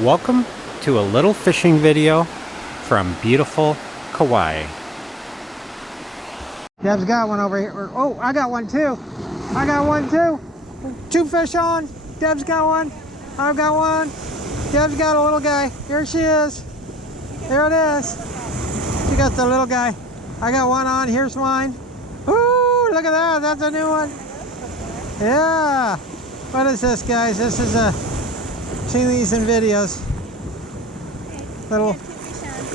Welcome to a little fishing video from beautiful Kauai. Deb's got one over here. Oh, I got one too. I got one too. Two fish on. Deb's got one. I've got one. Deb's got a little guy. Here she is. There it is. She got the little guy. I got one on. Here's mine. Ooh, look at that. That's a new one. Yeah. What is this, guys? This is seen these in videos. Little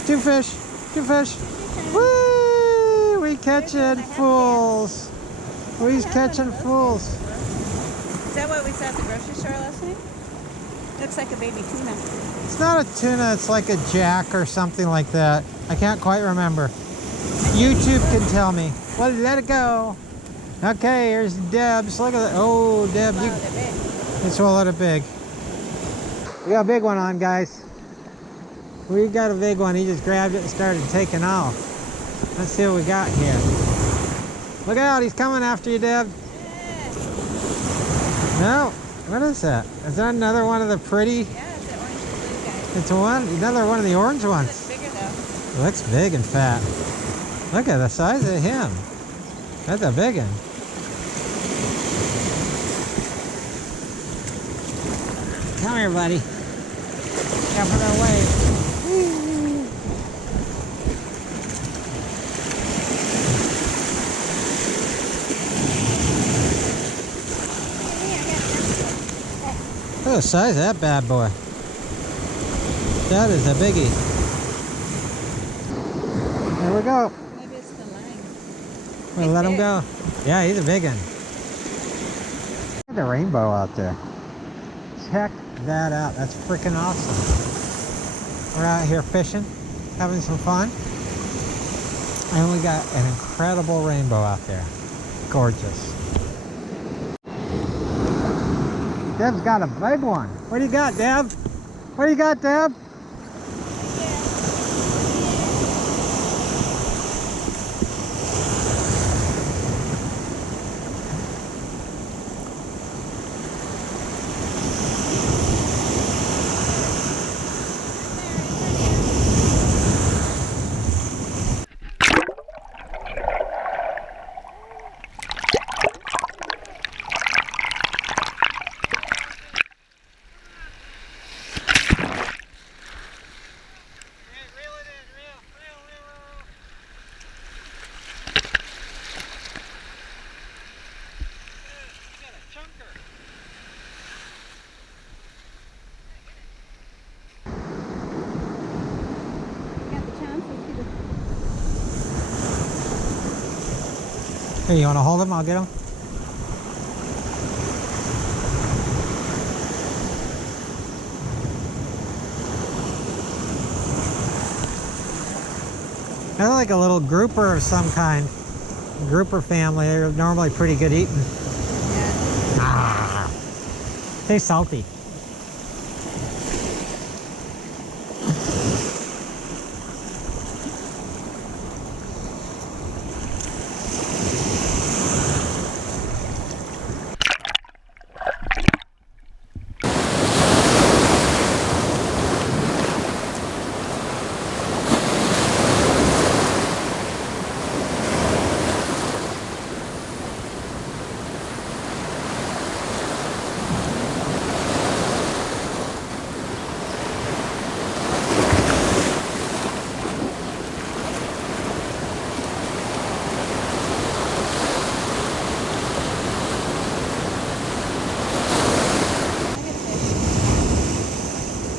two fish. Whee! We catching fools. We's catching fools. Is that what we saw at the grocery store last night? Looks like a baby tuna. It's not a tuna, it's like a jack or something like that. I can't quite remember. YouTube can tell me. Well, let it go. Okay, here's Deb's. Look at that. Oh, Deb, you swallowed it big. We got a big one on, guys. We got a big one. He just grabbed it and started taking off. Let's see what we got here. Look out, he's coming after you, Deb. No, what is that? Is that another one of the pretty? Yeah, it's an orange and blue guy. It's another one of the orange ones. Looks bigger though. It looks big and fat. Look at the size of him. That's a big one. Come here, buddy. Careful that way. Look at the size of that bad boy. That is a biggie. There we go. Maybe it's the line. We'll let him go. Yeah, he's a big one. Look at the rainbow out there. Check that out. That's freaking awesome. We're out here fishing, having some fun. And we got an incredible rainbow out there. Gorgeous. Deb's got a big one. What do you got, Deb? What do you got, Deb? Here, you want to hold him? I'll get him. They're like a little grouper of some kind. Grouper family. They're normally pretty good eating. Yeah. Ah, tastes salty.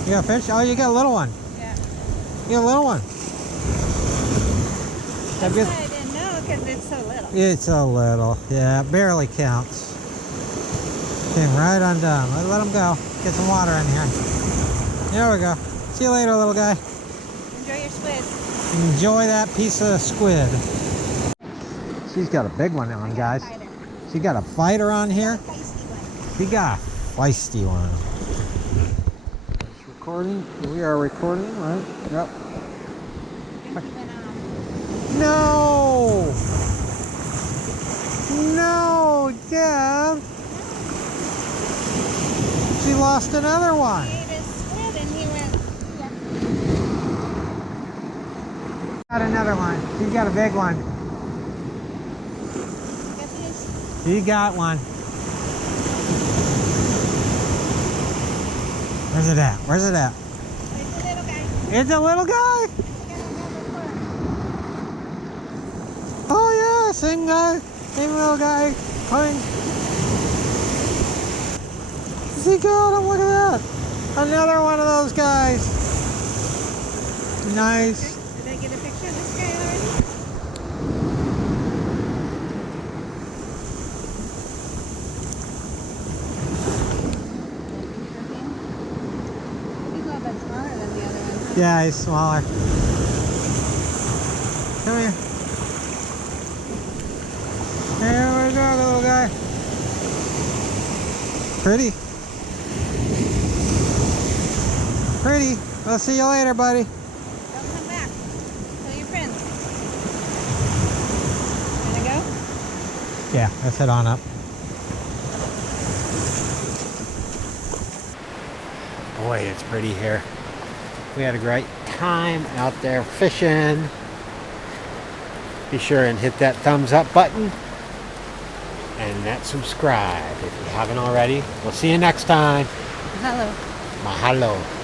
You got a fish? Oh, you got a little one. Yeah. You got a little one. That's why I didn't know, because it's so little. It's a little. Yeah, it barely counts. Came right undone. Let him go. Get some water in here. There we go. See you later, little guy. Enjoy your squid. Enjoy that piece of squid. She's got a big one on, guys. She got a fighter on here. She got a feisty one. Recording. We are recording, right? Yep. No! No, Deb! She lost another one. He ate his squid and he went, Got another one. He's got a big one. get these. He got one. Where's it at? Where's it at? It's a little guy. It's a little guy. He's got another foot. Oh yeah, same guy, same little guy. Coming. He got him. Look at that. Another one of those guys. Nice. Did I get a picture of this guy already? He's a little bit smaller than the other one. Yeah, he's smaller. Come here. Here we go, little guy. Pretty. Pretty. We'll see you later, buddy. Don't come back. Tell your friends. Gonna go? Yeah, let's head on up. Boy, it's pretty here. We had a great time out there fishing. Be sure and hit that thumbs up button and that subscribe if you haven't already. We'll see you next time. Hello. Mahalo.